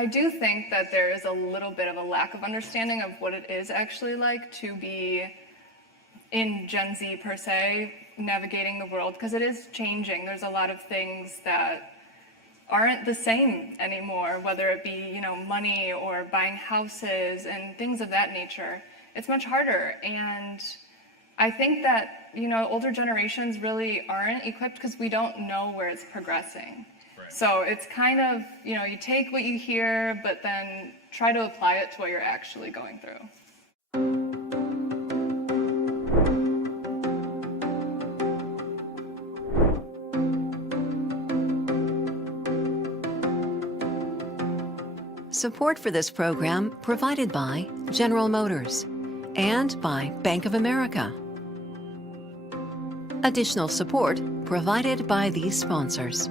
I do think that there is a little bit of a lack of understanding of what it is actually like to be in Gen Z per se, navigating the world, because it is changing. There's a lot of things that aren't the same anymore, whether it be, money or buying houses and things of that nature. It's much harder, and I think that, older generations really aren't equipped because we don't know where it's progressing. Right. So it's kind of, you take what you hear, but then try to apply it to what you're actually going through. Support for this program provided by General Motors and by Bank of America. Additional support provided by these sponsors.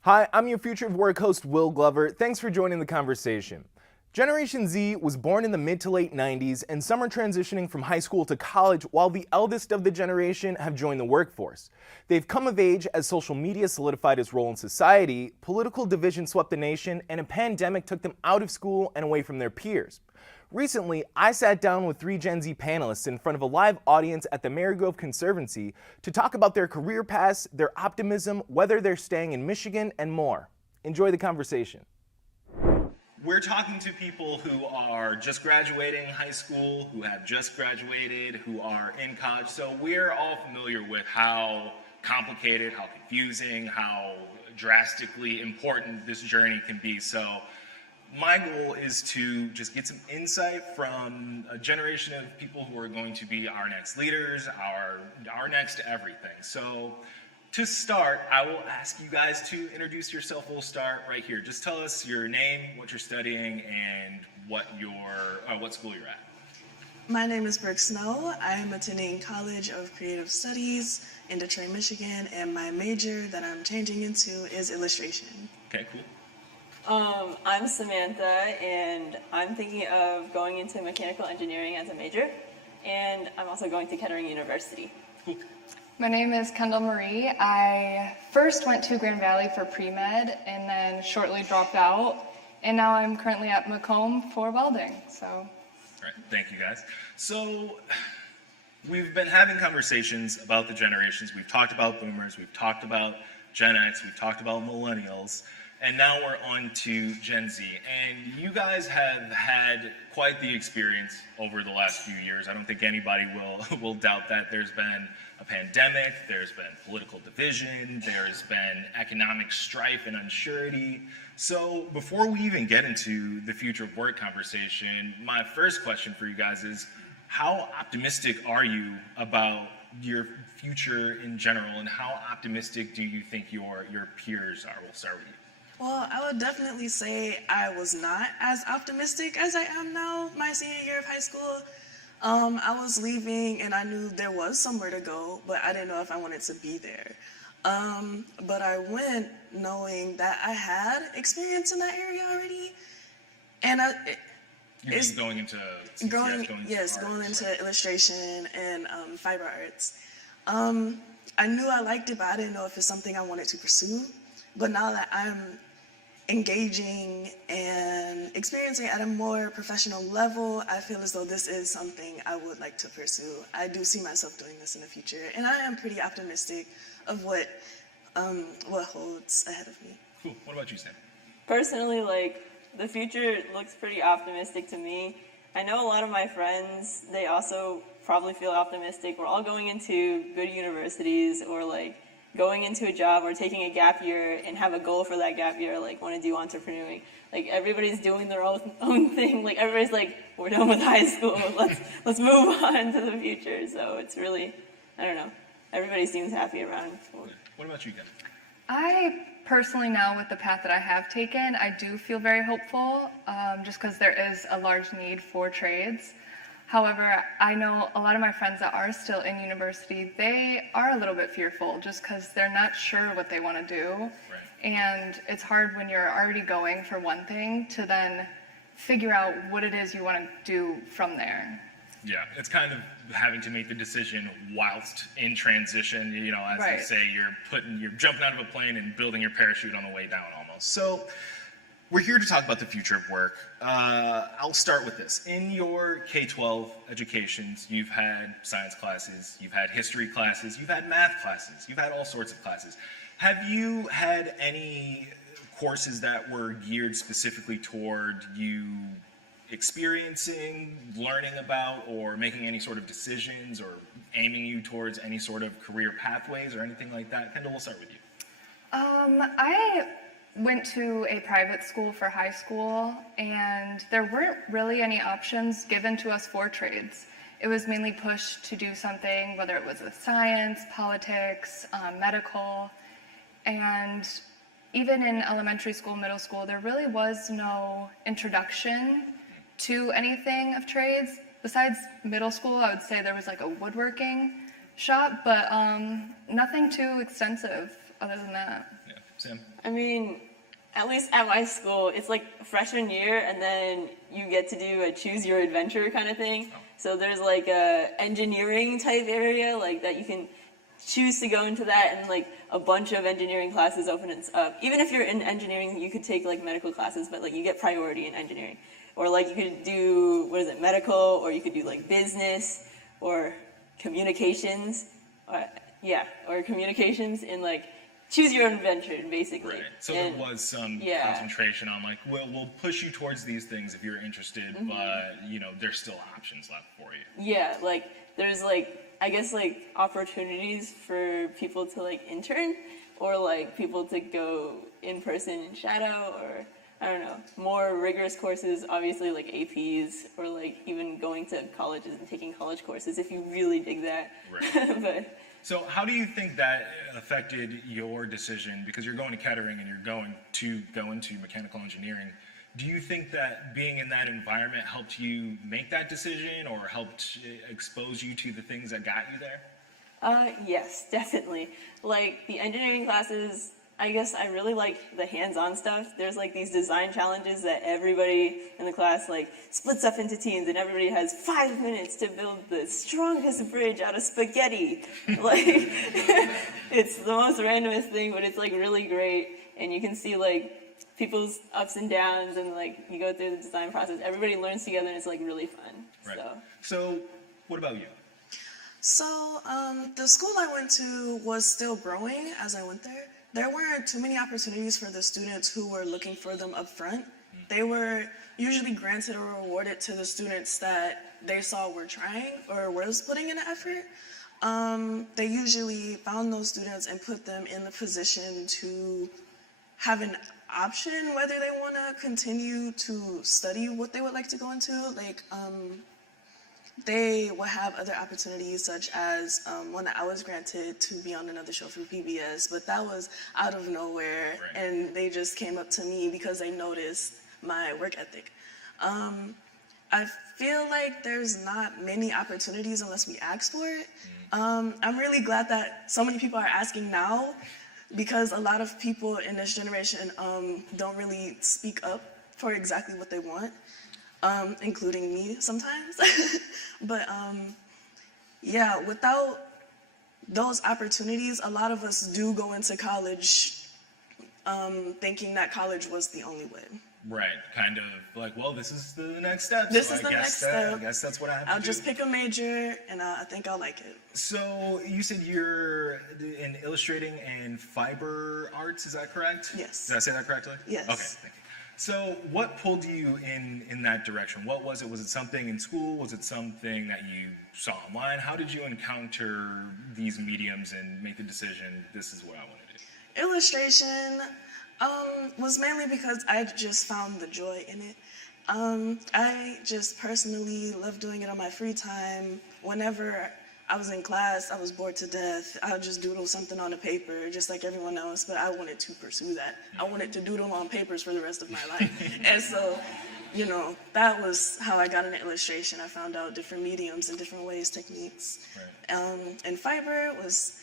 Hi, I'm your Future of Work host, Will Glover. Thanks for joining the conversation. Generation Z was born in the mid to late 90s, and some are transitioning from high school to college, while the eldest of the generation have joined the workforce. They've come of age as social media solidified its role in society, political division swept the nation, and a pandemic took them out of school and away from their peers. Recently, I sat down with 3 Gen Z panelists in front of a live audience at the Marygrove Conservancy to talk about their career paths, their optimism, whether they're staying in Michigan, and more. Enjoy the conversation. We're talking to people who are just graduating high school, who have just graduated, who are in college. So we're all familiar with how complicated, how confusing, how drastically important this journey can be. So my goal is to just get some insight from a generation of people who are going to be our next leaders, our next everything. So to start, I will ask you guys to introduce yourself. We'll start right here. Just tell us your name, what you're studying, and what school you're at. My name is Brooke Snow. I am attending College of Creative Studies in Detroit, Michigan, and my major that I'm changing into is illustration. Okay, cool. I'm Samantha, and I'm thinking of going into mechanical engineering as a major, and I'm also going to Kettering University. Cool. My name is KENDALL Marie. I first went to Grand Valley for pre-med and then shortly dropped out. And now I'm currently at Macomb for welding, so. All right, thank you guys. So we've been having conversations about the generations. We've talked about boomers, we've talked about Gen X, we've talked about millennials, and now we're on to Gen Z. And you guys have had quite the experience over the last few years. I don't think anybody will doubt that. There's been a pandemic, there's been political division, there's been economic strife and unsurety. So before we even get into the future of work conversation, my first question for you guys is, how optimistic are you about your future in general, and how optimistic do you think your peers are? We'll start with you. Well, I would definitely say I was not as optimistic as I am now, my senior year of high school. I was leaving and I knew there was somewhere to go, but I didn't know if I wanted to be there. But I went knowing that I had experience in that area already. And going into illustration and fiber arts. I knew I liked it, but I didn't know if it's something I wanted to pursue. But now that I'm engaging and experiencing at a more professional level, I feel as though this is something I would like to pursue. I do see myself doing this in the future, and I am pretty optimistic of what holds ahead of me. Cool. What about you, Sam? Personally, the future looks pretty optimistic to me. I know a lot of my friends, they also probably feel optimistic. We're all going into good universities, or going into a job or taking a gap year and have a goal for that gap year, want to do entrepreneuring. Everybody's doing their own thing. Everybody's we're done with high school. Let's move on to the future. So it's really, I don't know. Everybody seems happy around. What about you guys? I personally now, with the path that I have taken, I do feel very hopeful, just because there is a large need for trades. However, I know a lot of my friends that are still in university, they are a little bit fearful just because they're not sure what they want to do. Right. And it's hard when you're already going for one thing to then figure out what it is you want to do from there. Yeah, it's kind of having to make the decision whilst in transition, you know, as Right. they say, you're jumping out of a plane and building your parachute on the way down almost. So we're here to talk about the future of work. I'll start with this. In your K-12 educations, you've had science classes, you've had history classes, you've had math classes, you've had all sorts of classes. Have you had any courses that were geared specifically toward you experiencing, learning about, or making any sort of decisions, or aiming you towards any sort of career pathways or anything like that? Kendall, we'll start with you. I went to a private school for high school, and there weren't really any options given to us for trades. It was mainly pushed to do something, whether it was with science, politics, medical, and even in elementary school, middle school, there really was no introduction to anything of trades. Besides middle school, I would say there was like a woodworking shop, but nothing too extensive other than that. Yeah, Sam? I mean, at least at my school, it's like freshman year, and then you get to do a choose your adventure kind of thing. Oh. So there's like a engineering type area, like that you can choose to go into that, and like a bunch of engineering classes open up. Even if you're in engineering, you could take like medical classes, but like you get priority in engineering. Or like you could do, medical, or you could do like business, or communications, or communications in like choose your own adventure, basically. Right. So And- there was some yeah. concentration on like, we'll push you towards these things if you're interested, but you know, there's still options left for you. Yeah, like there's like, I guess like opportunities for people to like intern, or like people to go in person and shadow, or I don't know, more rigorous courses, obviously like APs, or like even going to colleges and taking college courses if you really dig that. Right. But So how do you think that affected your decision? Because you're going to Kettering and you're going to go into mechanical engineering. Do you think that being in that environment helped you make that decision, or helped expose you to the things that got you there? yes, definitely. Like the engineering classes, I guess I really like the hands-on stuff. There's like these design challenges that everybody in the class like splits up into teams, and everybody has 5 minutes to build the strongest bridge out of spaghetti. Like it's the most randomest thing, but it's like really great, and you can see like people's ups and downs, and like you go through the design process. Everybody learns together, and it's like really fun. Right. So what about you? So the school I went to was still growing as I went there. There weren't too many opportunities for the students who were looking for them up front. They were usually granted or rewarded to the students that they saw were trying or was putting in an effort. They usually found those students and put them in the position to have an option whether they want to continue to study what they would like to go into. Like, they will have other opportunities, such as one that I was granted to be on another show for PBS, but that was out of nowhere, Right. and they just came up to me because they noticed my work ethic. I feel like there's not many opportunities unless we ask for it. I'm really glad that so many people are asking now, because a lot of people in this generation don't really speak up for exactly what they want. Including me sometimes. But yeah, without those opportunities, a lot of us do go into college thinking that college was the only way. Right, kind of like, well, this is the next step. This so is I the guess next that- step. I guess that's what I have I'll to do. just pick a major, and I think I'll like it. So you said you're in illustrating and fiber arts, is that correct? Yes. Did I say that correctly? Yes. Okay, thank you. So what pulled you in that direction? What was it? Was it something in school? Was it something that you saw online? How did you encounter these mediums and make the decision, this is what I want to do? Illustration was mainly because I just found the joy in it. I just personally love doing it on my free time. Whenever I was in class, I was bored to death. I would just doodle something on a paper, just like everyone else, but I wanted to pursue that. I wanted to doodle on papers for the rest of my life. And so, you know, that was how I got into illustration. I found out different mediums and different ways, techniques. Right. And fiber was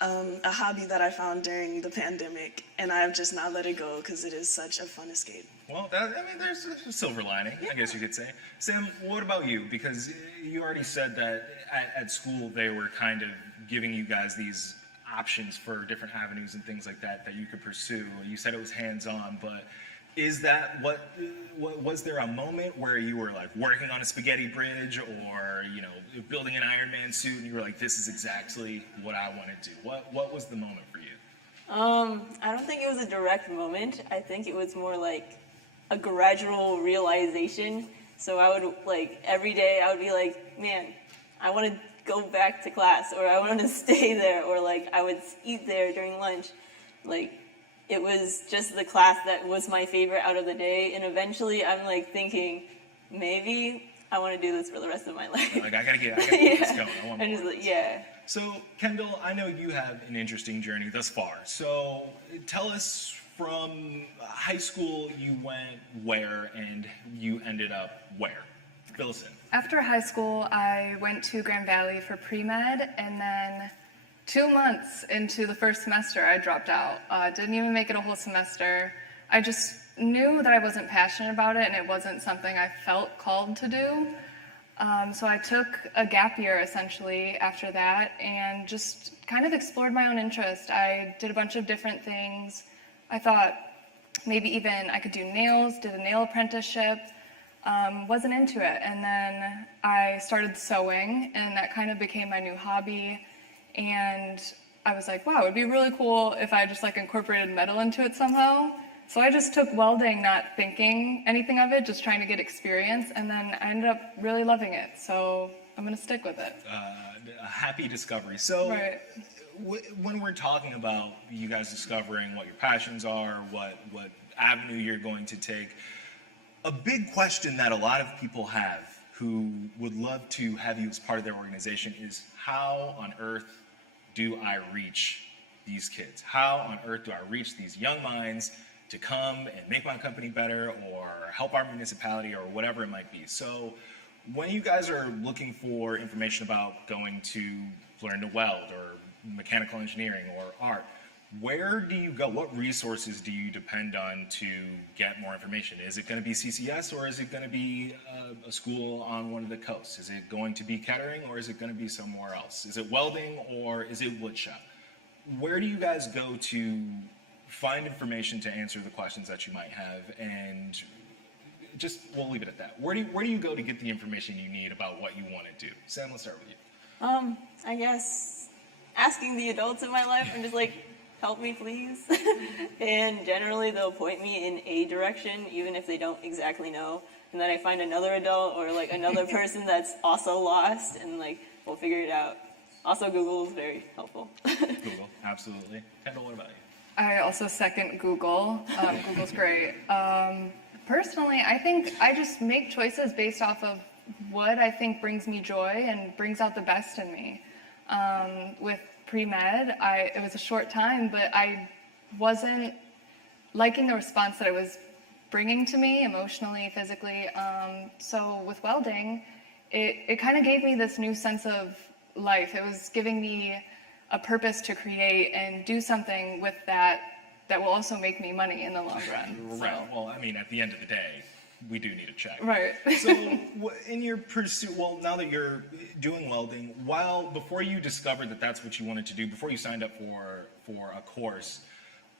a hobby that I found during the pandemic, and I've just not let it go because it is such a fun escape. Well, there's a silver lining, I guess you could say. Sam, what about you? Because you already said that at school they were kind of giving you guys these options for different avenues and things like that you could pursue. You said it was hands-on, but is that what was there a moment where you were like working on a spaghetti bridge or, you know, building an Iron Man suit and you were like, this is exactly what I want to do? What was the moment for you? I don't think it was a direct moment. I think it was more like a gradual realization. So I would, like, every day I would be like, man, I want to go back to class, or I want to stay there, or like I would eat there during lunch. Like, it was just the class that was my favorite out of the day, and eventually I'm like thinking, maybe I want to do this for the rest of my life. Like, I gotta get this going. I want And more. just like, yeah. So, Kendall, I know you have an interesting journey thus far. So, tell us, from high school, you went where and you ended up where? Fill us in. After high school, I went to Grand Valley for pre-med, and then 2 months into the first semester, I dropped out. Didn't even make it a whole semester. I just knew that I wasn't passionate about it, and it wasn't something I felt called to do. So I took a gap year, essentially, after that, and just kind of explored my own interest. I did a bunch of different things. I thought maybe even I could do nails, did a nail apprenticeship. Wasn't into it, and then I started sewing, and that kind of became my new hobby. And I was like, wow, it'd be really cool if I just like incorporated metal into it somehow. So I just took welding, not thinking anything of it, just trying to get experience, and then I ended up really loving it. So I'm gonna stick with it. A happy discovery. So, Right. when we're talking about you guys discovering what your passions are, what avenue you're going to take, a big question that a lot of people have who would love to have you as part of their organization is, how on earth do I reach these kids? How on earth do I reach these young minds to come and make my company better or help our municipality or whatever it might be? So when you guys are looking for information about going to learn to weld or mechanical engineering or art, where do you go? What resources do you depend on to get more information? Is it going to be CCS, or is it going to be a school on one of the coasts? Is it going to be Kettering, or is it going to be somewhere else? Is it welding, or is it woodshop? Where do you guys go to find information to answer the questions that you might have? And just, we'll leave it at that. Where do you go to get the information you need about what you want to do? Sam, let's start with you. I guess asking the adults in my life and just like, help me please. And generally they'll point me in a direction, even if they don't exactly know. And then I find another adult or like another person that's also lost, and like, we'll figure it out. Also, Google is very helpful. Google, absolutely. Kendall, what about you? I also second Google. Google's great. Personally, I think I just make choices based off of what I think brings me joy and brings out the best in me. With pre-med, it was a short time, but I wasn't liking the response that it was bringing to me emotionally, physically. So with welding, it kind of gave me this new sense of life. It was giving me a purpose to create and do something with that will also make me money in the long run. Right. Well, I mean, at the end of the day, we do need a check. Right. So, in your pursuit, well, now that you're doing welding, before you discovered that that's what you wanted to do, before you signed up for a course,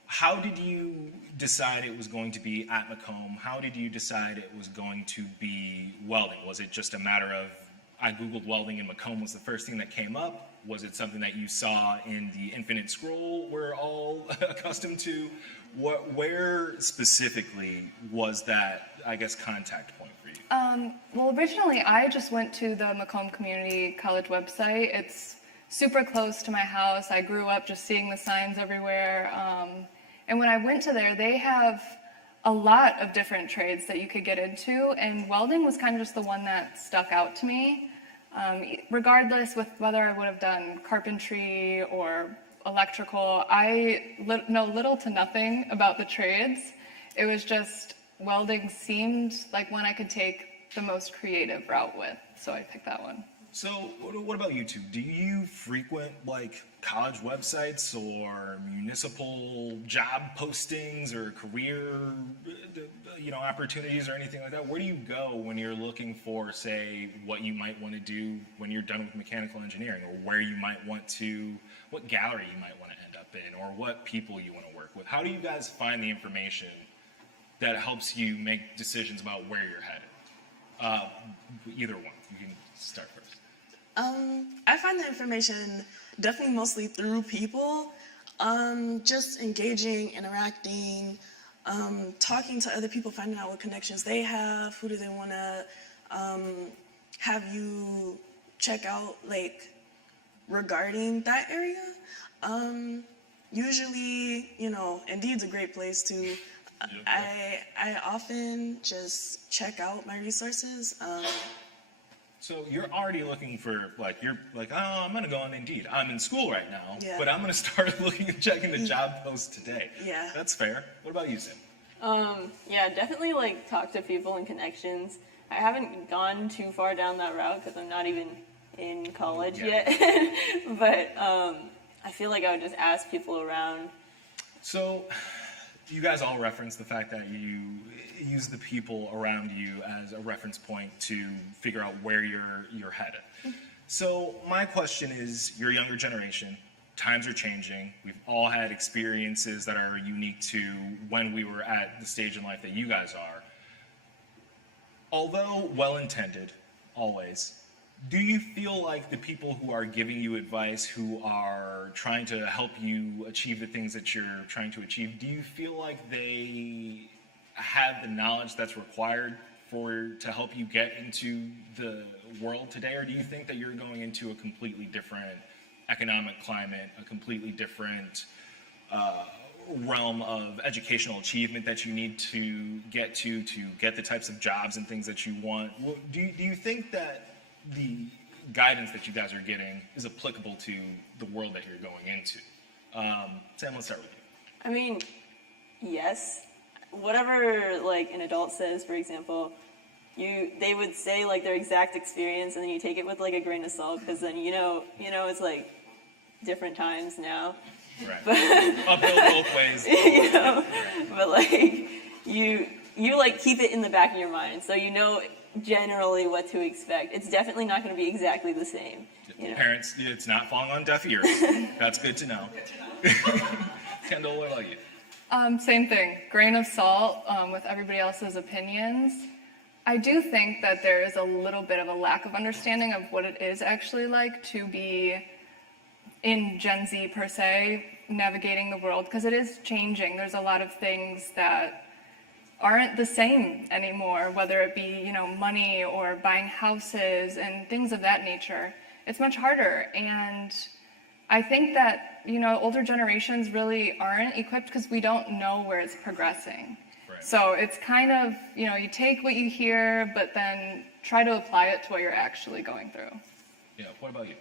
how did you decide it was going to be at Macomb? How did you decide it was going to be welding? Was it just a matter of, I Googled welding and Macomb was the first thing that came up? Was it something that you saw in the infinite scroll we're all accustomed to? Where specifically was that, I guess, contact point for you? Well, originally I just went to the Macomb Community College website. It's super close to my house. I grew up just seeing the signs everywhere. And when I went to there, they have a lot of different trades that you could get into, and welding was kind of just the one that stuck out to me. Regardless with whether I would have done carpentry or electrical, I know little to nothing about the trades. It was just welding seemed like one I could take the most creative route with, so I picked that one. So what about you two? Do you frequent like college websites or municipal job postings or career, opportunities or anything like that? Where do you go when you're looking for, say, what you might want to do when you're done with mechanical engineering, or where you might want to, what gallery you might want to end up in, or what people you want to work with? How do you guys find the information that helps you make decisions about where you're headed? Either one. You can start first. I find the information definitely mostly through people, just engaging, interacting, talking to other people, finding out what connections they have, who do they want to have you check out, like, regarding that area. Usually, Indeed's a great place to. I often just check out my resources. So you're already looking for, you're like, oh, I'm going to go on Indeed. I'm in school right now, but I'm going to start looking and checking the job posts today. Yeah. That's fair. What about you, Sam? Yeah, definitely talk to people and connections. I haven't gone too far down that route because I'm not even in college yet. But I feel like I would just ask people around. So you guys all referenced the fact that you use the people around you as a reference point to figure out where you're headed. So my question is, you're a younger generation, times are changing, we've all had experiences that are unique to when we were at the stage in life that you guys are. Although well-intended, always, do you feel like the people who are giving you advice, who are trying to help you achieve the things that you're trying to achieve, do you feel like they have the knowledge that's required to help you get into the world today? Or do you think that you're going into a completely different economic climate, a completely different realm of educational achievement that you need to get the types of jobs and things that you want? Do you think that the guidance that you guys are getting is applicable to the world that you're going into? Sam, let's start with you. I mean, yes. Whatever an adult says, for example, they would say their exact experience, and then you take it with a grain of salt, because then it's different times now. Right. But, uphill both ways. But you keep it in the back of your mind, so you know generally what to expect. It's definitely not going to be exactly the same. Parents, it's not falling on deaf ears. That's good to know. Kendall, what about you? Same thing, grain of salt with everybody else's opinions. I do think that there is a little bit of a lack of understanding of what it is actually like to be in Gen Z per se, navigating the world, because it is changing. There's a lot of things that aren't the same anymore, whether it be, money or buying houses and things of that nature. It's much harder, and I think that, older generations really aren't equipped because we don't know where it's progressing. Right. So it's kind of, you take what you hear, but then try to apply it to what you're actually going through. Yeah, what about you?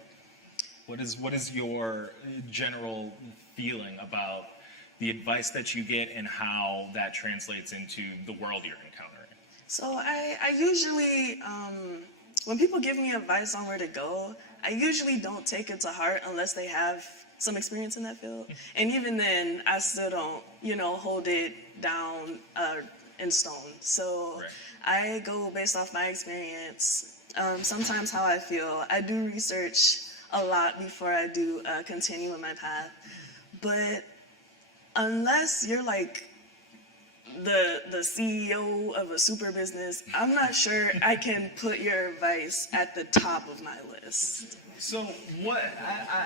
What is your general feeling about the advice that you get and how that translates into the world you're encountering? So I usually, when people give me advice on where to go, I usually don't take it to heart unless they have some experience in that field. And even then, I still don't, hold it down in stone. So right. I go based off my experience, sometimes how I feel. I do research a lot before I do continue in my path. But unless you're the CEO of a super business, I'm not sure I can put your advice at the top of my list. So what,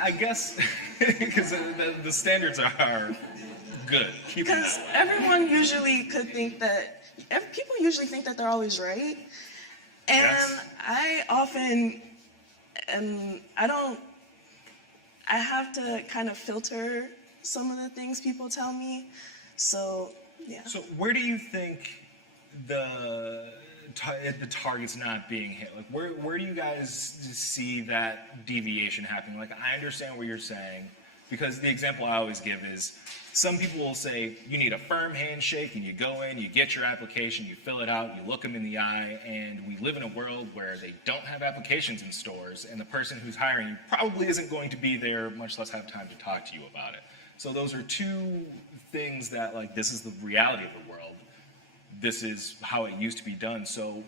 I guess, because the standards are good. Because everyone usually people usually think that they're always right. And yes. I often, I have to kind of filter some of the things people tell me. So, yeah. So where do you think the target's not being hit? Where do you guys see that deviation happening? I understand what you're saying, Because the example I always give is, some people will say you need a firm handshake, and you go in, you get your application, you fill it out, you look them in the eye, and we live in a world where they don't have applications in stores, and the person who's hiring you probably isn't going to be there, much less have time to talk to you about it. So those are two things that, like, this is the reality of the world. This is how it used to be done. So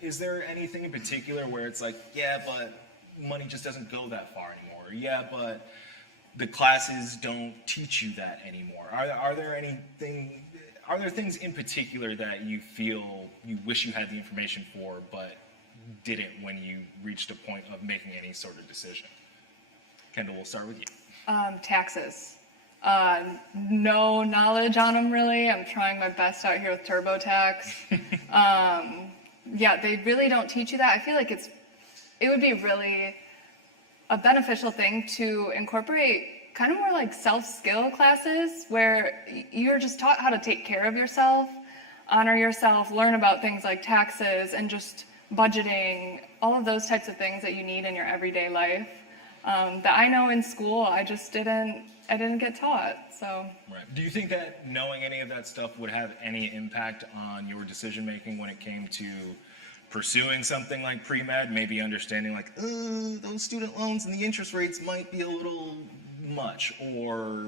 is there anything in particular where it's like, yeah, but money just doesn't go that far anymore? Yeah, but the classes don't teach you that anymore. Are there things in particular that you feel you wish you had the information for but didn't when you reached a point of making any sort of decision? Kendall, we'll start with you. Taxes. No knowledge on them really. I'm trying my best out here with TurboTax. Yeah, they really don't teach you that. I feel like it would be really a beneficial thing to incorporate kind of more like self-skill classes where you're just taught how to take care of yourself, honor yourself, learn about things like taxes and just budgeting, all of those types of things that you need in your everyday life. That I know in school, I didn't get taught, so. Right. Do you think that knowing any of that stuff would have any impact on your decision making when it came to pursuing something like pre-med, maybe understanding like, those student loans and the interest rates might be a little much, or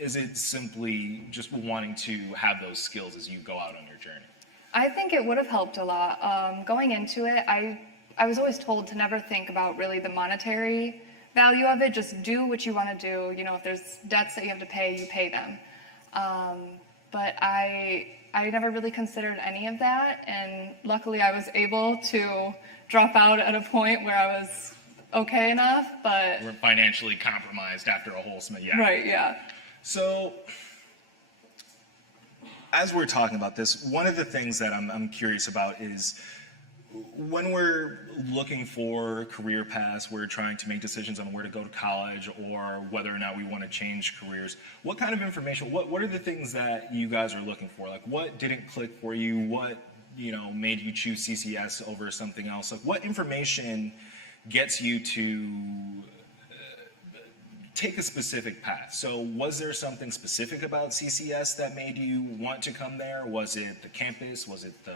is it simply just wanting to have those skills as you go out on your journey? I think it would have helped a lot. Going into it, I was always told to never think about really the monetary value of it, just do what you want to do. You know, if there's debts that you have to pay, you pay them. But I never really considered any of that, and luckily I was able to drop out at a point where I was okay enough, but... We're financially compromised after a whole semester. Yeah. Right, yeah. So, as we're talking about this, one of the things that I'm curious about is when we're looking for career paths, we're trying to make decisions on where to go to college or whether or not we want to change careers. What kind of information, what are the things that you guys are looking for? Like, what didn't click for you? What, made you choose CCS over something else? Like, what information gets you to take a specific path? So was there something specific about CCS that made you want to come there? Was it the campus? Was it the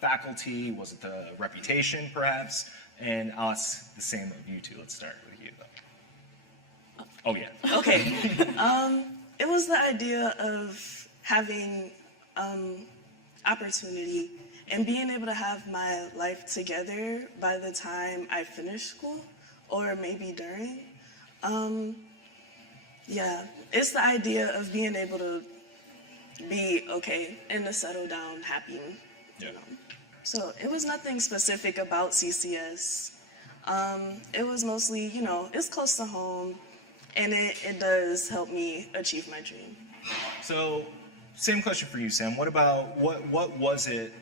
faculty? Was it the reputation, perhaps? And I'll ask the same of you two. Let's start with you, though. Oh, yeah. Okay. It was the idea of having opportunity and being able to have my life together by the time I finish school, or maybe during. Yeah, it's the idea of being able to be okay and to settle down happy. Yeah. So it was nothing specific about CCS. It was mostly, it's close to home, and it does help me achieve my dream. So, same question for you, Sam. What about, what was it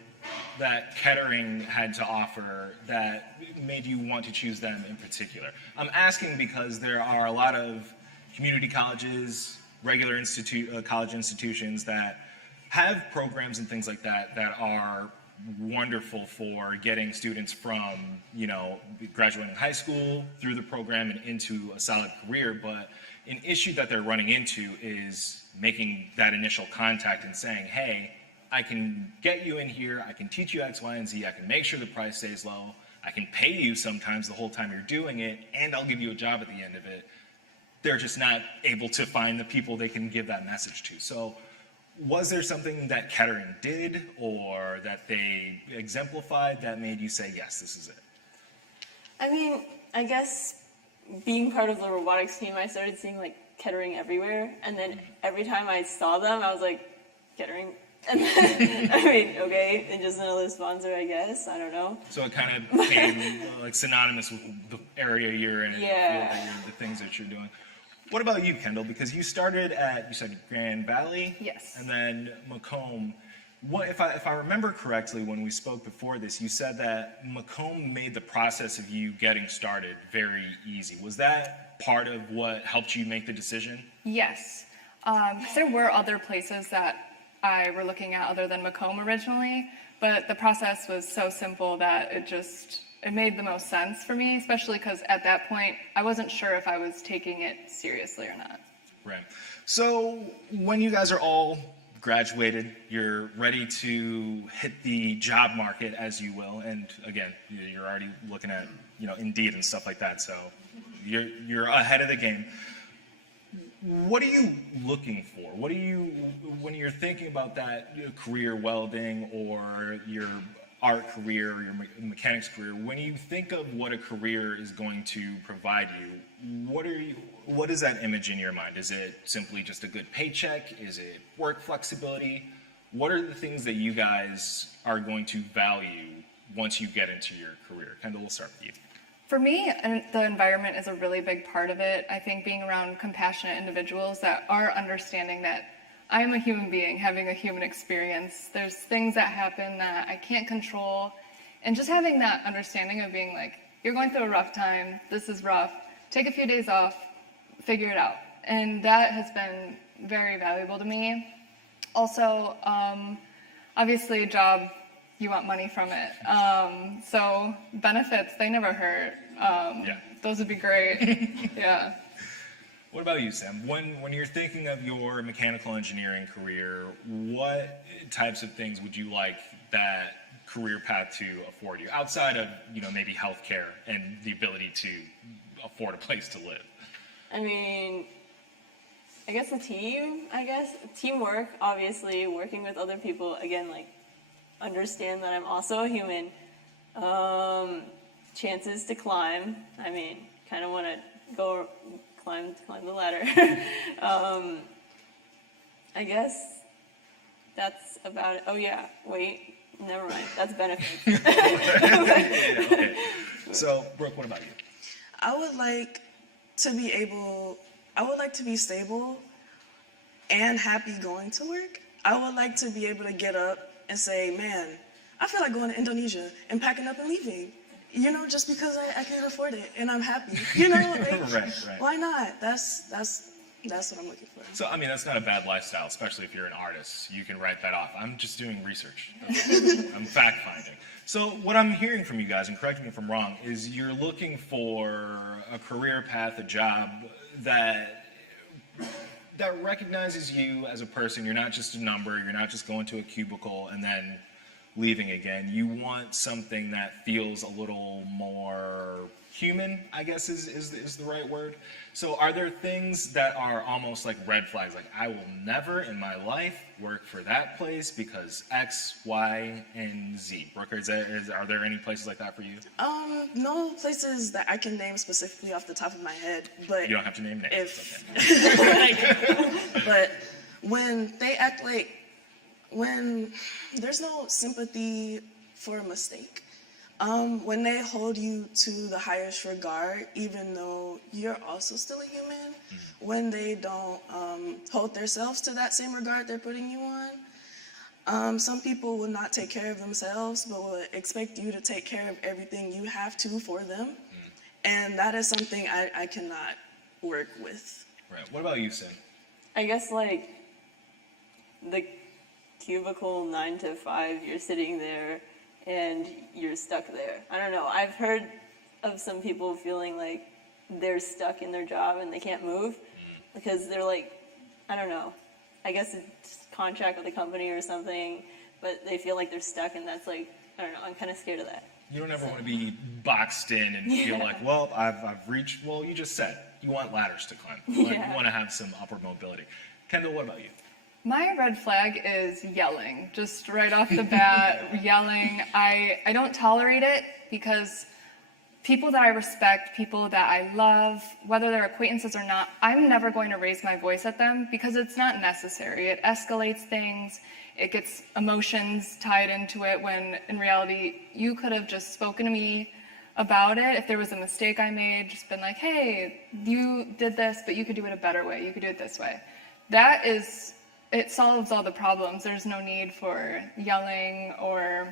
that Kettering had to offer that made you want to choose them in particular? I'm asking because there are a lot of community colleges, regular college institutions that have programs and things like that that are wonderful for getting students from, graduating high school through the program and into a solid career. But an issue that they're running into is making that initial contact and saying, hey, I can get you in here, I can teach you X, Y, and Z, I can make sure the price stays low, I can pay you sometimes the whole time you're doing it, and I'll give you a job at the end of it. They're just not able to find the people they can give that message to. So was there something that Kettering did or that they exemplified that made you say, yes, this is it? I mean, I guess being part of the robotics team, I started seeing like Kettering everywhere, and then every time I saw them, I was like, Kettering? And then, okay, and just another sponsor, I guess. I don't know. So it kind of became like synonymous with the area you're in and the things that you're doing. What about you, Kendall? Because you started at, you said Grand Valley? Yes. And then Macomb. What, if I remember correctly, when we spoke before this, you said that Macomb made the process of you getting started very easy. Was that part of what helped you make the decision? Yes. There were other places that I were looking at other than Macomb originally, but the process was so simple that it it made the most sense for me, especially because at that point, I wasn't sure if I was taking it seriously or not. Right. So when you guys are all graduated, you're ready to hit the job market, as you will, and again, you're already looking at, Indeed and stuff like that, so you're ahead of the game. What are you looking for? When you're thinking about that career, welding, or your art career, or your mechanics career, when you think of what a career is going to provide you, what is that image in your mind? Is it simply just a good paycheck? Is it work flexibility? What are the things that you guys are going to value once you get into your career? Kendall, we'll start with you. For me, the environment is a really big part of it. I think being around compassionate individuals that are understanding that I am a human being having a human experience. There's things that happen that I can't control. And just having that understanding of being like, you're going through a rough time, this is rough, take a few days off, figure it out. And that has been very valuable to me. Also, obviously a job, you want money from it. So benefits, they never hurt. Those would be great. Yeah. What about you, Sam? When you're thinking of your mechanical engineering career, what types of things would you like that career path to afford you, outside of, maybe healthcare and the ability to afford a place to live? I mean, I guess teamwork, obviously, working with other people, again, like, understand that I'm also a human. Chances to climb, I mean, kind of want to go climb the ladder. I guess that's about it. Oh yeah, wait, never mind, that's benefits. Okay. So, Brooke, what about you? I would like to be stable and happy going to work. I would like to be able to get up and say, man, I feel like going to Indonesia and packing up and leaving. Just because I can afford it and I'm happy. Right. Why not? That's what I'm looking for. So, I mean, that's not a bad lifestyle, especially if you're an artist. You can write that off. I'm just doing research. I'm fact-finding. So what I'm hearing from you guys, and correct me if I'm wrong, is you're looking for a career path, a job that recognizes you as a person. You're not just a number. You're not just going to a cubicle and then leaving again. You want something that feels a little more human, I guess is the right word. So are there things that are almost like red flags, like I will never in my life work for that place because X, Y, and Z? Brooke, are there any places like that for you? No places that I can name specifically off the top of my head, but you don't have to name names. But when they act like, when there's no sympathy for a mistake, when they hold you to the highest regard, even though you're also still a human, when they don't hold themselves to that same regard they're putting you on, some people will not take care of themselves, but will expect you to take care of everything you have to for them. And that is something I cannot work with. Right. What about you, Sim? I guess, like, the cubicle 9 to 5, you're sitting there and you're stuck there. I don't know. I've heard of some people feeling like they're stuck in their job and they can't move because they're like, I don't know. I guess it's contract with a company or something, but they feel like they're stuck, and that's like, I don't know. I'm kind of scared of that. You don't ever want to be boxed in and feel like, well, I've reached. Well, you just said you want ladders to climb. You want to have some upward mobility. Kendall, what about you? My red flag is yelling. Just right off the bat, yelling. I don't tolerate it because people that I respect, people that I love, whether they're acquaintances or not, I'm never going to raise my voice at them because it's not necessary. It escalates things. It gets emotions tied into it when in reality, you could have just spoken to me about it. If there was a mistake I made, just been like, hey, you did this, but you could do it a better way. You could do it this way. It solves all the problems. There's no need for yelling, or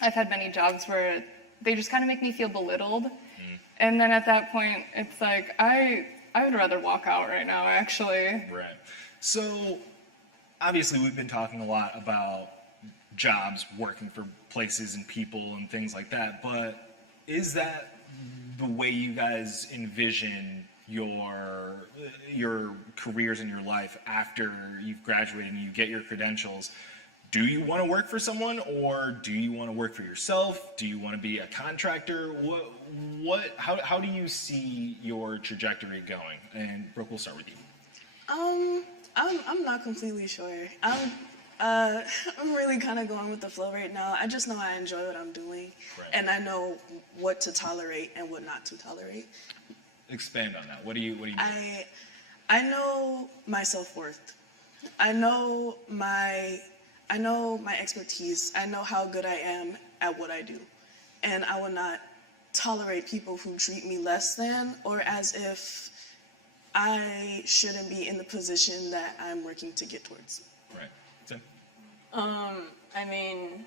I've had many jobs where they just kind of make me feel belittled. And then at that point, it's like, I would rather walk out right now, actually. Right. So, obviously, we've been talking a lot about jobs, working for places and people and things like that, but is that the way you guys envision your careers in your life after you've graduated and you get your credentials? Do you want to work for someone, or do you want to work for yourself? Do you want to be a contractor? How do you see your trajectory going? And Brooke, we'll start with you. I'm not completely sure. I'm really kind of going with the flow right now. I just know I enjoy what I'm doing, Right. and I know what to tolerate and what not to tolerate. Expand on that. What do you mean? I know my self-worth. I know my expertise. I know how good I am at what I do. And I will not tolerate people who treat me less than or as if I shouldn't be in the position that I'm working to get towards. Right. Tim? I mean,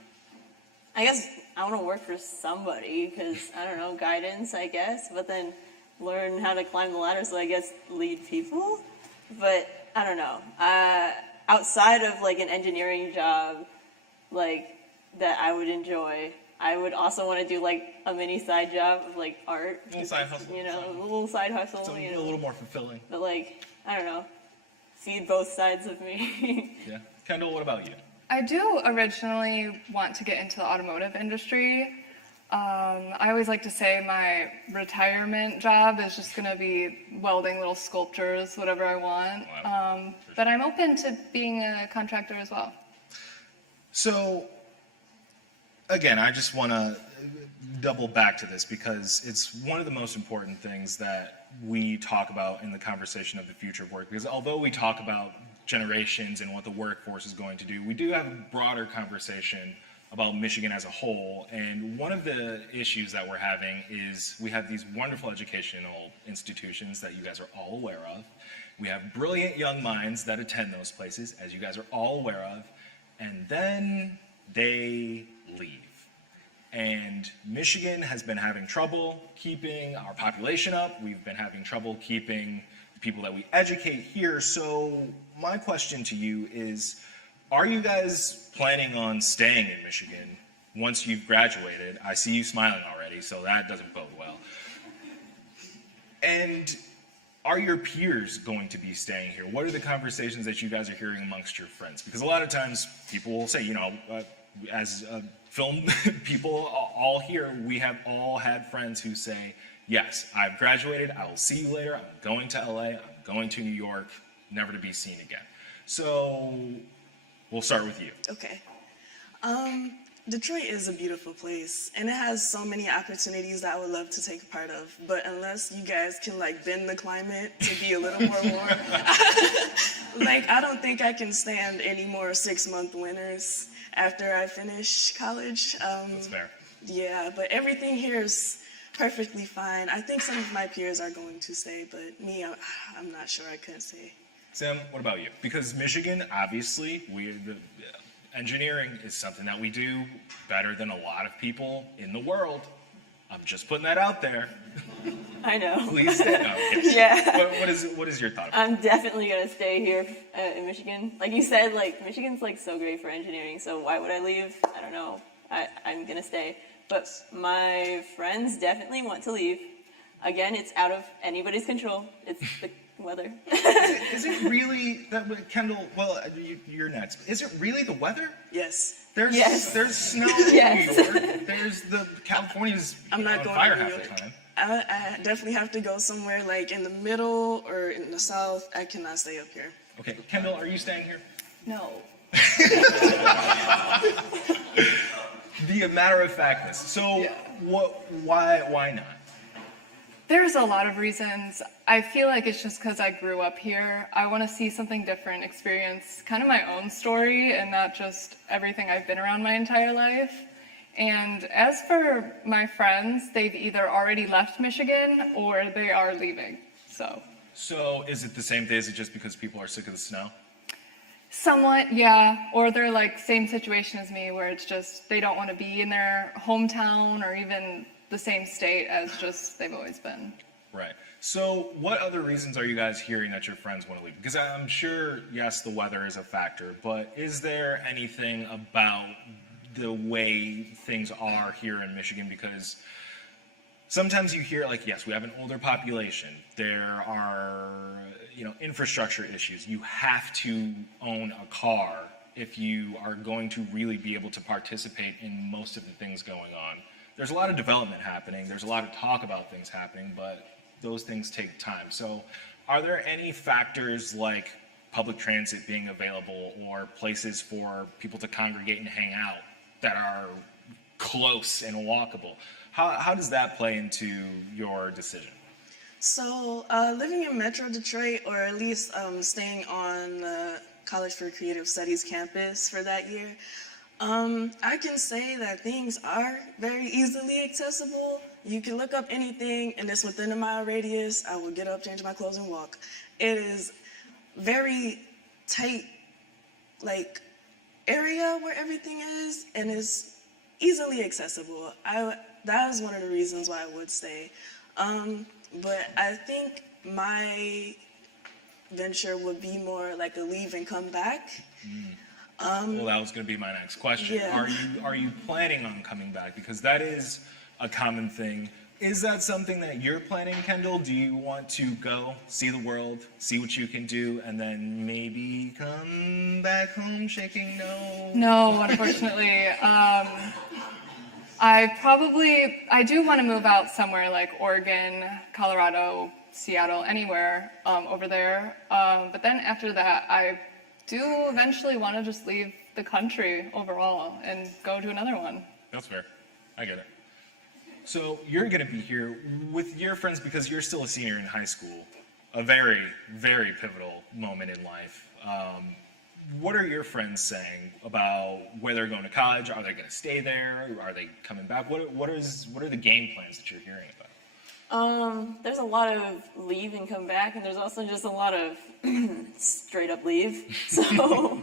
I guess I want to work for somebody because, I don't know, guidance, I guess, but then learn how to climb the ladder, so I guess lead people. But I don't know. Outside of like an engineering job, like that I would enjoy, I would also want to do like a mini side job of like art. A little side hustle. You know, a little side hustle. It's a little more fulfilling. But like, I don't know, feed both sides of me. Yeah. Kendall, what about you? I do originally want to get into the automotive industry. I always like to say my retirement job is just going to be welding little sculptures, whatever I want. But I'm open to being a contractor as well. So, again, I just want to double back to this because it's one of the most important things that we talk about in the conversation of the future of work. Because although we talk about generations and what the workforce is going to do, we do have a broader conversation about Michigan as a whole. And one of the issues that we're having is we have these wonderful educational institutions that you guys are all aware of. We have brilliant young minds that attend those places, as you guys are all aware of, and then they leave. And Michigan has been having trouble keeping our population up. We've been having trouble keeping the people that we educate here. So my question to you is, are you guys planning on staying in Michigan once you've graduated? I see you smiling already, so that doesn't bode well. And are your peers going to be staying here? What are the conversations that you guys are hearing amongst your friends? Because a lot of times people will say, you know, as film people all here, we have all had friends who say, yes, I've graduated, I will see you later, I'm going to LA, I'm going to New York, never to be seen again. So we'll start with you. Okay. Detroit is a beautiful place, and it has so many opportunities that I would love to take a part of. But unless you guys can like bend the climate to be a little more warm, like I don't think I can stand any more 6-month winters after I finish college. That's fair. Yeah, but everything here is perfectly fine. I think some of my peers are going to stay, but me, I'm not sure I could stay. Sam, what about you? Because Michigan, obviously, engineering is something that we do better than a lot of people in the world. I'm just putting that out there. I know. Please stay. No, okay. Yeah. What is your thought? I'm definitely gonna stay here in Michigan. Like you said, like Michigan's like so great for engineering. So why would I leave? I don't know. I'm gonna stay. But my friends definitely want to leave. Again, it's out of anybody's control. It's the weather. Is it really that, Kendall? Well, you're next. Is it really the weather? Yes. Yes. There's snow in Yes. New York. There's the California's I'm not on going fire to New half the York. time. I definitely have to go somewhere like in the middle or in the south. I cannot stay up here. Okay, Kendall, are you staying here? No. The matter of factness. So, Yeah. why not? There's a lot of reasons. I feel like it's just because I grew up here. I want to see something different, experience kind of my own story and not just everything I've been around my entire life. And as for my friends, they've either already left Michigan or they are leaving. So is it the same thing? Is it just because people are sick of the snow? somewhat, yeah. Or they're like same situation as me where it's just they don't want to be in their hometown or even the same state as just they've always been. Right. So what other reasons are you guys hearing that your friends want to leave? Because I'm sure, yes, the weather is a factor, but is there anything about the way things are here in Michigan? Because sometimes you hear like, yes, we have an older population. There are, infrastructure issues. You have to own a car if you are going to really be able to participate in most of the things going on. There's a lot of development happening. There's a lot of talk about things happening, but those things take time. So are there any factors like public transit being available or places for people to congregate and hang out that are close and walkable? How does that play into your decision? So living in Metro Detroit, or at least staying on the College for Creative Studies campus for that year, I can say that things are very easily accessible. You can look up anything and it's within a mile radius. I will get up, change my clothes, and walk. It is very tight, like, area where everything is, and is easily accessible. That is one of the reasons why I would stay. But I think my venture would be more like a leave and come back. Well, that was going to be my next question. Yeah. Are you planning on coming back? Because that is a common thing. Is that something that you're planning, Kendall? Do you want to go, see the world, see what you can do, and then maybe come back home shaking no? No, unfortunately. I do want to move out somewhere like Oregon, Colorado, Seattle, anywhere over there. But then after that, I do eventually want to just leave the country overall and go to another one. That's fair. I get it. So you're going to be here with your friends because you're still a senior in high school, a very, very pivotal moment in life. What are your friends saying about where they're going to college? Are they going to stay there? Are they coming back? What are the game plans that you're hearing about? There's a lot of leave and come back, and there's also just a lot of straight up leave. So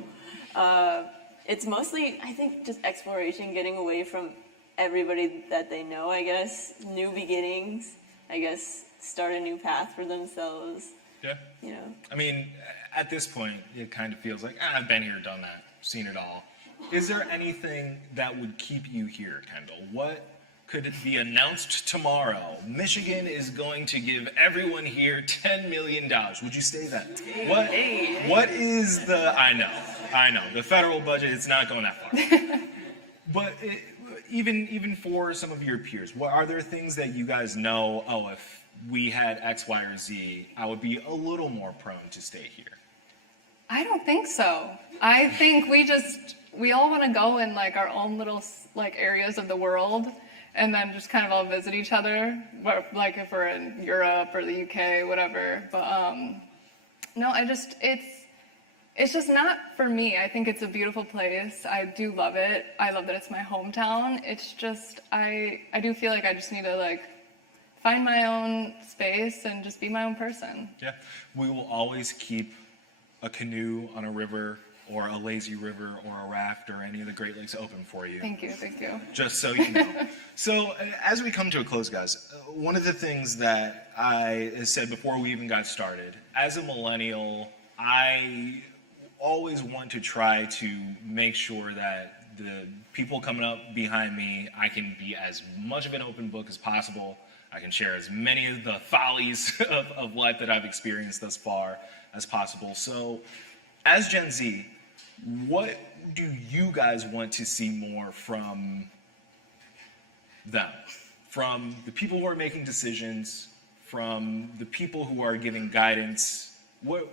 it's mostly, I think, just exploration, getting away from everybody that they know, I guess. New beginnings, I guess, start a new path for themselves. Yeah. I mean, at this point, it kind of feels like, I've been here, done that, seen it all. Is there anything that would keep you here, Kendall? What could it be announced tomorrow? Michigan is going to give everyone here $10 million. Would you say that? What is the, I know, the federal budget, it's not going that far. But even for some of your peers, are there things that you guys know, if we had X, Y, or Z, I would be a little more prone to stay here? I don't think so. I think we all want to go in like our own little like areas of the world and then just kind of all visit each other, like if we're in Europe or the UK, whatever. But no, it's just not for me. I think it's a beautiful place. I do love it. I love that it's my hometown. It's just, I do feel like I just need to like find my own space and just be my own person. Yeah, we will always keep a canoe on a river or a lazy river or a raft or any of the Great Lakes open for you. Thank you. Just so you know. So as we come to a close, guys, one of the things that I said before we even got started, as a millennial, I always want to try to make sure that the people coming up behind me, I can be as much of an open book as possible. I can share as many of the follies of life that I've experienced thus far as possible. So, as Gen Z, what do you guys want to see more from them? From the people who are making decisions, from the people who are giving guidance? What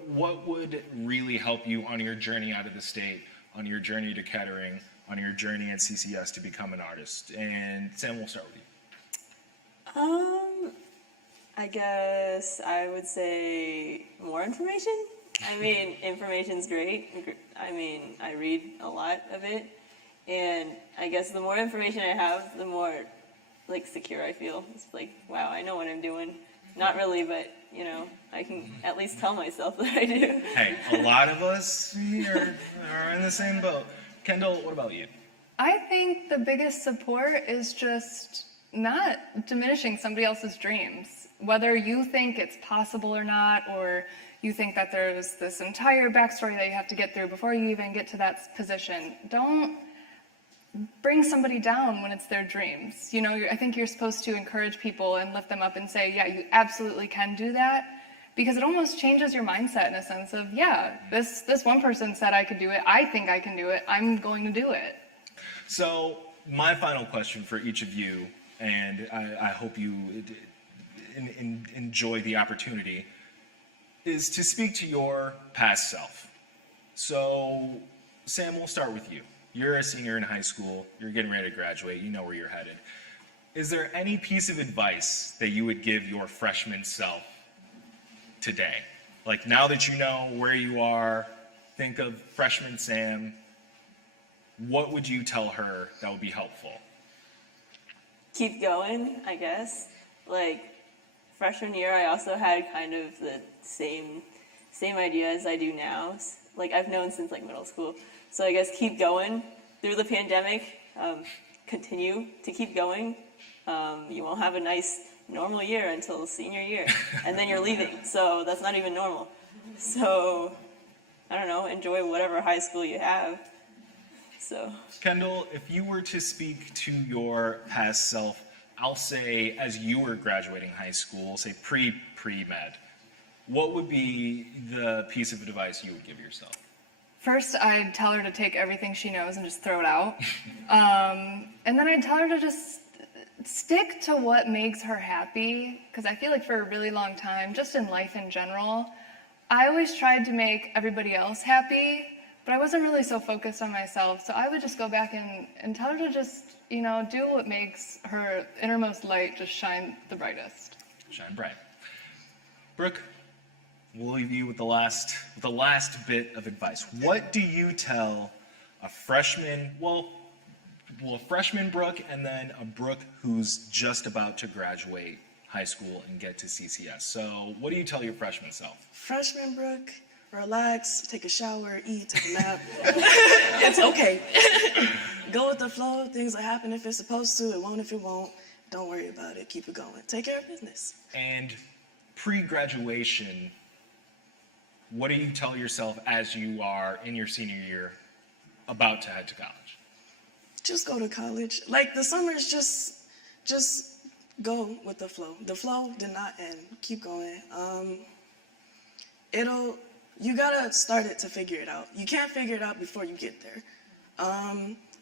would really help you on your journey out of the state, on your journey to Kettering, on your journey at CCS to become an artist? And Sam, we'll start with you. I guess I would say more information. I mean, information's great. I mean, I read a lot of it, and I guess the more information I have, the more like secure I feel. It's like, wow, I know what I'm doing. Not really, but I can at least tell myself that I do. Hey, a lot of us here are in the same boat. Kendall, what about you? I think the biggest support is just not diminishing somebody else's dreams. Whether you think it's possible or not, or you think that there's this entire backstory that you have to get through before you even get to that position, don't bring somebody down when it's their dreams. You know, I think you're supposed to encourage people and lift them up and say, yeah, you absolutely can do that. Because it almost changes your mindset in a sense of, yeah, this one person said I could do it. I think I can do it. I'm going to do it. So my final question for each of you, and I hope you enjoy the opportunity, is to speak to your past self. So Sam, we'll start with you. You're a senior in high school. You're getting ready to graduate. You know where you're headed. Is there any piece of advice that you would give your freshman self today? Like, now that you know where you are, think of freshman Sam, what would you tell her that would be helpful? Keep going, I guess. Like, freshman year, I also had kind of the same idea as I do now. Like, I've known since like middle school. So I guess keep going through the pandemic. Continue to keep going. You won't have a nice normal year until senior year, and then you're leaving. So that's not even normal. So I don't know. Enjoy whatever high school you have. So Kendall, if you were to speak to your past self, I'll say as you were graduating high school, say pre-med, what would be the piece of advice you would give yourself? First, I'd tell her to take everything she knows and just throw it out. And then I'd tell her to just stick to what makes her happy, because I feel like for a really long time, just in life in general, I always tried to make everybody else happy, but I wasn't really so focused on myself. So I would just go back and tell her to just, you know, do what makes her innermost light just shine the brightest. Shine bright. Brooke, we'll leave you with the last bit of advice. What do you tell a freshman, a freshman Brooke, and then a Brooke who's just about to graduate high school and get to CCS? So what do you tell your freshman self? Freshman Brooke, relax, take a shower, eat, take a nap. It's okay. Go with the flow. Things will happen if it's supposed to. It won't if it won't. Don't worry about it. Keep it going. Take care of business. And pre-graduation, what do you tell yourself as you are in your senior year about to head to college? Just go to college. Like, the summers, just go with the flow. The flow did not end. Keep going. You gotta start it to figure it out. You can't figure it out before you get there.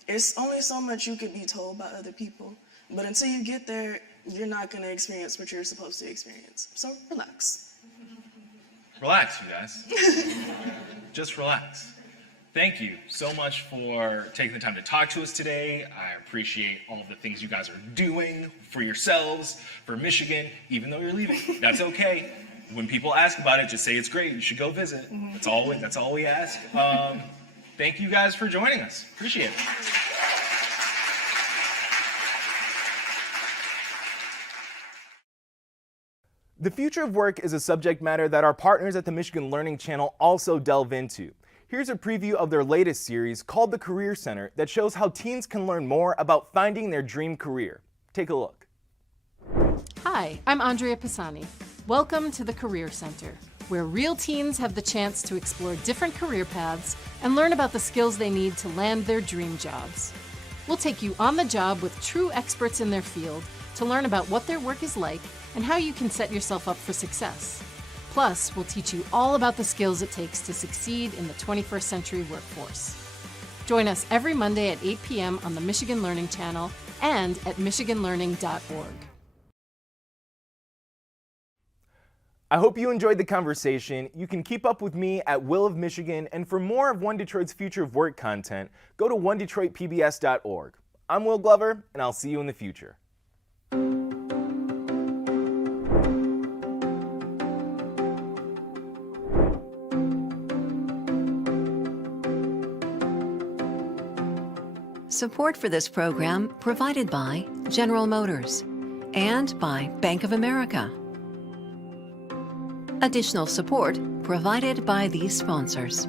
It's only so much you could be told by other people, but until you get there, you're not gonna experience what you're supposed to experience. So relax. Relax, you guys. Just relax. Thank you so much for taking the time to talk to us today. I appreciate all of the things you guys are doing for yourselves, for Michigan, even though you're leaving. That's okay. When people ask about it, just say it's great. You should go visit. That's all we ask. Thank you guys for joining us. Appreciate it. The future of work is a subject matter that our partners at the Michigan Learning Channel also delve into. Here's a preview of their latest series called The Career Center that shows how teens can learn more about finding their dream career. Take a look. Hi, I'm Andrea Pisani. Welcome to the Career Center, where real teens have the chance to explore different career paths and learn about the skills they need to land their dream jobs. We'll take you on the job with true experts in their field to learn about what their work is like and how you can set yourself up for success. Plus, we'll teach you all about the skills it takes to succeed in the 21st century workforce. Join us every Monday at 8 p.m. on the Michigan Learning Channel and at michiganlearning.org. I hope you enjoyed the conversation. You can keep up with me at Will of Michigan, and for more of One Detroit's Future of Work content, go to onedetroitpbs.org. I'm Will Glover, and I'll see you in the future. Support for this program provided by General Motors and by Bank of America. Additional support provided by these sponsors.